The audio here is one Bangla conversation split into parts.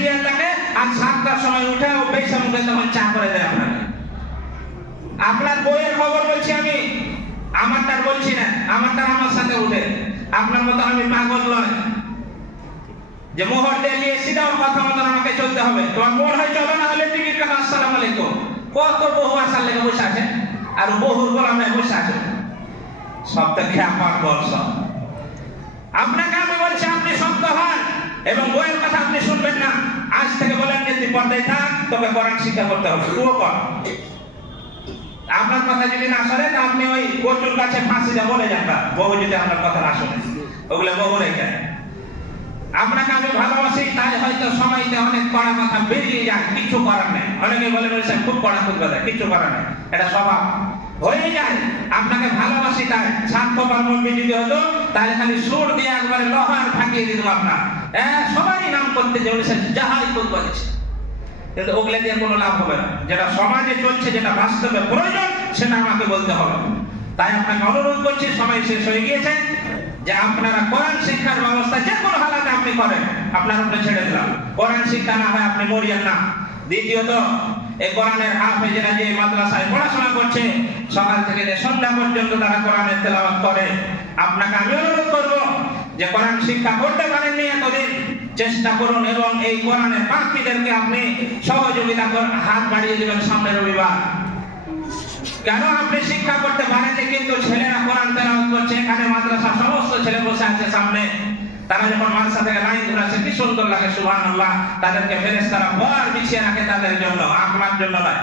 দিয়ে থাকে, আর সাতটার সময় উঠে ও তখন চা করে দেয় আপনাকে। আপনার বইয়ের খবর বলছি আমি আমারটার বলছি না, আমার সাথে উঠে। আপনার মতো আমি পাগল নয়। যে মোহর দিয়ে কথা আমাকে চলতে হবে। তোমার হয় চলো না হলে টিকিট কাটা, আসসালামু আলাইকুম। কত বহু আসার লেগে বসে আছে? আর বহুর গোলামে বসে আছে। সব তো খ্যাপার বর্ষ আপনাকে আমি বলছি, আপনি শক্ত হন এবং বইয়ের শুনবেন না। আজ থেকে বলেন যে তুই পর্দায় থাক, তোকে কোরআন শিক্ষা করতে হবে। তুইও কর আপনার কথা যদি না সরে আপনি ওই কচুর কাছে ফাঁসি ফাঁসিতে বলে যান বহু যদি আপনার কথা না শুনে ওগুলো বহু রেখে আপনাকে আমি ভালোবাসি, তাই হয়তো সময়তে অনেক কড়া কথা বেরিয়ে যায়, কিছু করার নেই। অনেকে বলে বলেছেন খুব কড়া খুব কথা কিছু করার নেই। এটা স্বভাব। হয়ে যায়, আপনাকে ভালোবাসি, তাই স্বার্থপর মর্মী যদি হতো, তাহলে খালি সুর দিয়ে একবারে লোহার ফাঁকিয়ে দিতাম আপনার। হ্যাঁ সবাই নাম করতে যে বলেছেন, যাহাই খুব বলেছে কিন্তু ওগুলো দিয়ে কোনো লাভ হবে না। যেটা সমাজে চলছে, যেটা বাস্তবে প্রয়োজন, সেটা আমাকে বলতে হবে। তাই আপনাকে অনুরোধ করছি, সময় শেষ হয়ে গিয়েছে, যে আপনারা কোরআন শিক্ষার ব্যবস্থা যে কোনো হালাতে আপনি করেন, আপনার উপরে ছেড়ে দিলাম। কোরআন শিক্ষা না হয় আপনি মরিয়েন না। দ্বিতীয়ত, এই কোরআনের হাফেজেরা যে মাদ্রাসায় পড়াশোনা করছে, সকাল থেকে সন্ধ্যা পর্যন্ত তারা কোরআনের তেলাওয়াত করে। আপনাকে আমি অনুরোধ করব যে কোরআন শিক্ষা করতে পারেননি এতদিন চেষ্টা করুন এবং এই কোরআনের পাখিদেরকে আপনি সহযোগিতা করুন হাত বাড়িয়ে দিবেন সামনে রবিবার। কেন আপনি শিক্ষা করতে পারেননি কিন্তু ছেলেরা কোরআন তেলাওয়াত করছে? এখানে মাদ্রাসা সমস্ত ছেলে বসে আছে সামনে। তারা যখন মাদ্রাসা থেকে লাইন ধরে আসে কি সুন্দর লাগে, সুবহানাল্লাহ। তাদেরকে ফেরেশতারা বর বিছিয়ে রাখে তাদের জন্য, আপনার জন্য নয়।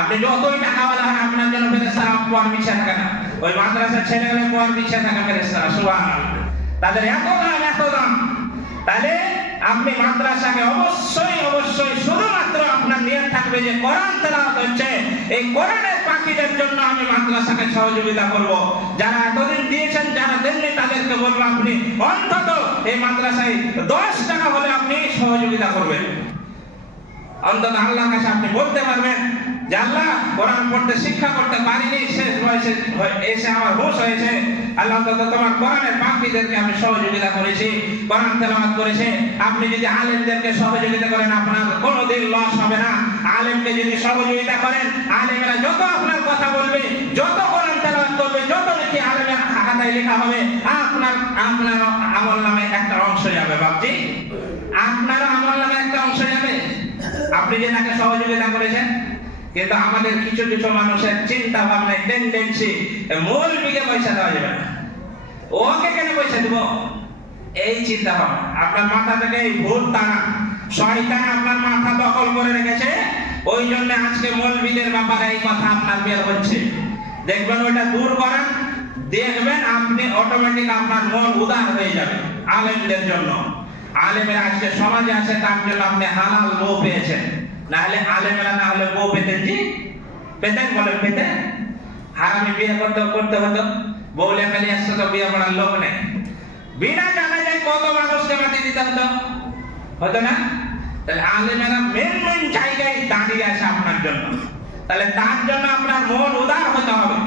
আপনি যতই টাকাওয়ালা হন, আপনার জন্য ফেরেশতারা বর বিছিয়ে থাকে না। ওই মাদ্রাসার ছেলেগুলো বর বিছিয়ে থাকে ফেরেশতারা, সুবহানাল্লাহ। তাদের এত দাম এত দাম। তাহলে আপনি মাদ্রাসাকে অবশ্যই অবশ্যই শুধুমাত্র আপনার নিয়ত থাকবে যে কোরআন তেলাওয়াত হচ্ছে। এই কোরআনের পাখিদের জন্য আমি মাদ্রাসাকে সহযোগিতা করব। যারা এতদিন দিয়েছেন, যারা দেননি, তাদেরকে বলব আপনি অন্তত এই মাদ্রাসায় দশ টাকা হলে আপনি সহযোগিতা করবেন। অন্তত আল্লাহর কাছে আপনি বলতে পারবেন আল্লাহ কোরআন পড়তে, শিক্ষা করতে পারিনি, শেষ বয়সে এসে আমার হুশ হয়েছে। আল্লাহ অন্তত তোমার কোরআনের পাখিদেরকে আমি সহযোগিতা করেছি, কোরআন তেলাওয়াত করেছে। আপনি যদি আলেমদেরকে সহযোগিতা করেন, আপনার কোনোদিন লস হবে না। আলেমকে যদি সহযোগিতা করেন, আলেমেরা যত আপনার কথা বলবে, যত কোরআন তেলাওয়াত করবে, যত নাকি আলেমের খাতায় লেখা হবে, আপনার আপনার আমল নামে একটা অংশ যাবে বাবজি আপনার আমল নামে একটা অংশ যাবে। আপনি যে তাকে সহযোগিতা করেছেন কিন্তু আমাদের কিছু কিছু মানুষের চিন্তা ভাবনায় টেন্ডেন্সি মূল বিঘে পয়সা দেওয়া যাবে না। ওকে কেন পয়সা দিব? এই চিন্তা ভাবনা আপনার মাথা থেকে এই ভূত টানা শয়তান আপনার মাথা দখল করে রেখেছে। ওই জন্য আজকে মৌলবীদের ব্যাপারে এই কথা আপনার বের হচ্ছে। দেখবেন ওটা দূর করেন, দেখবেন আপনি অটোমেটিক আপনার মন উদার হয়ে যাবে আলেমদের জন্য। আলেমের আজকে সমাজে আছে, তার জন্য আপনি হালাল বউ পেয়েছেন। না হলে আলেমেরা না হলে বউ পেতেন জি? পেতেন বলেন পেতেন? হারামি বিয়ে করতে করতে হতো। বউ লেখালি আসতো তো বিয়ে করার লোক নেই। বিনা জানা যায় কত মানুষকে মাটি দিতে হতো? হতো না? তাহলে আলেমেরা মেন মেন জায়গায় দাঁড়িয়ে আছে আপনার জন্য। তাহলে তার জন্য আপনার মন উদার হতে হবে।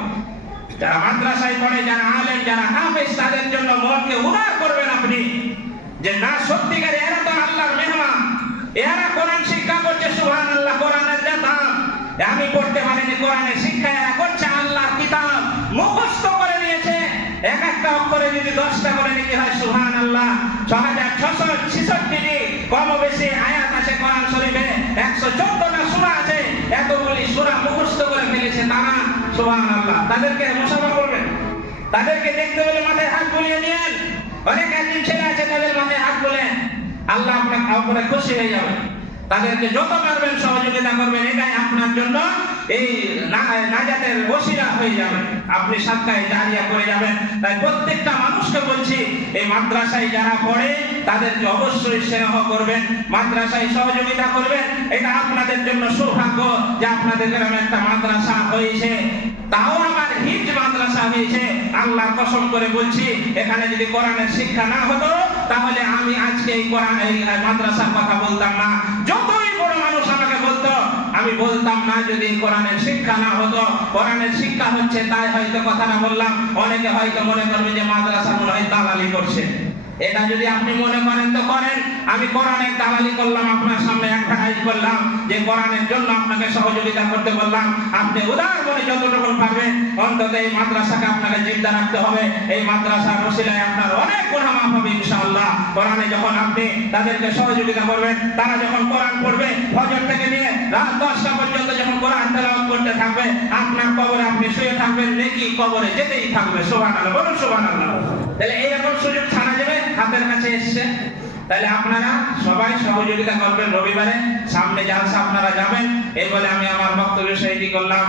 যারা মাদ্রাসায় পড়ে, যারা আলেম, যারা হাফেজ, তাদের জন্য মনকে উদার করবেন আপনি। যে না, সত্যিকার এরা তো আল্লাহর মেহমান। এরা কোরআন শিক্ষা করছে সুবহান আল্লাহ কোরআনের যে দাম আমি পড়তে পারিনি কোরআনের শিক্ষা এরা করছে আল্লাহর কিতাব। মুখস্থ করে নিয়েছে। এক একটা অক্ষরে যদি দশটা করে নিতে হয় সুবহান আল্লাহ ছ হাজার ছশো ছেষট্টি কম বেশি আয়াত আছে কোরআন শরীফে। একশো চোদ্দটা সুরা আছে। এতগুলি সুরা মুখস্থ করে ফেলেছে তারা। সুবহান আল্লাহ তাদেরকে মুসাফা করবেন। তাদেরকে দেখতে হলে মাথায় হাত বুলিয়ে নিয়েন। অনেক একদিন ছেলে আছে, তাদের মাথায় হাত বলেন। আল্লাহ আপনার উপরে খুশি হয়ে যাবে। তাদেরকে যত পারবেন সহযোগিতা করবেন, এটাই আপনার জন্য এই নাজাতের ওসিলা হয়ে যাবে, আপনি সাতটায় জারিয়া করে যাবেন। তাই প্রত্যেকটা মানুষকে বলছি, এই মাদ্রাসায় যারা পড়ে, তাদেরকে অবশ্যই স্নেহ করবেন, মাদ্রাসায় সহযোগিতা করবেন। এটা আপনাদের জন্য সৌভাগ্য যে আপনাদের গ্রামে একটা মাদ্রাসা হয়েছে। তাও আমার হিজ মাদ্রাসা হয়েছে। আল্লাহ কসম করে বলছি, এখানে যদি কোরআনের শিক্ষা না হতো, তাহলে আমি আজকে এই কোরআন, এই মাদ্রাসার কথা বলতাম না। যতই বড় মানুষ আমাকে বলতো আমি বলতাম না যদি কোরআনের শিক্ষা না হতো, কোরআনের শিক্ষা হচ্ছে তাই হয়তো কথাটা বললাম, অনেকে হয়তো মনে করবে যে মাদ্রাসা মনে হয় দালালি করছে। এটা যদি আপনি মনে করেন, তো করেন। আমি কোরআনের দালালি করলাম, আপনার সামনে অ্যাডভার্টাইজ করলাম, যে কোরআনের জন্য আপনাকে সহযোগিতা করতে বললাম। আপনি উদার মনে যতটুকু পারবেন, অন্তত এই মাদ্রাসাকে আপনাকে জিন্দা রাখতে হবে। এই মাদ্রাসার রসিলায় আপনার অনেক গুণা মাফ হবে ইনশাআল্লাহ। কোরআনে যখন আপনি তাদেরকে সহযোগিতা করবেন, তারা যখন কোরআন পড়বে, ফজর থেকে নিয়ে রাত দশটা পর্যন্ত যখন কোরআন তেলাওয়াত করতে থাকবে, আপনার কবরে আপনি শুয়ে থাকবেন, নেকি কবরে যেতেই থাকবে। সুবহানাল্লাহ, বলুন সুবহানাল্লাহ। তাহলে এইরকম সুযোগ হাতের কাছে এসছে। তাহলে আপনারা সবাই সহযোগিতা করবেন রবিবারে। সামনে জালসা আপনারা যাবেন। এই বলে আমি আমার বক্তব্য সেটি করলাম।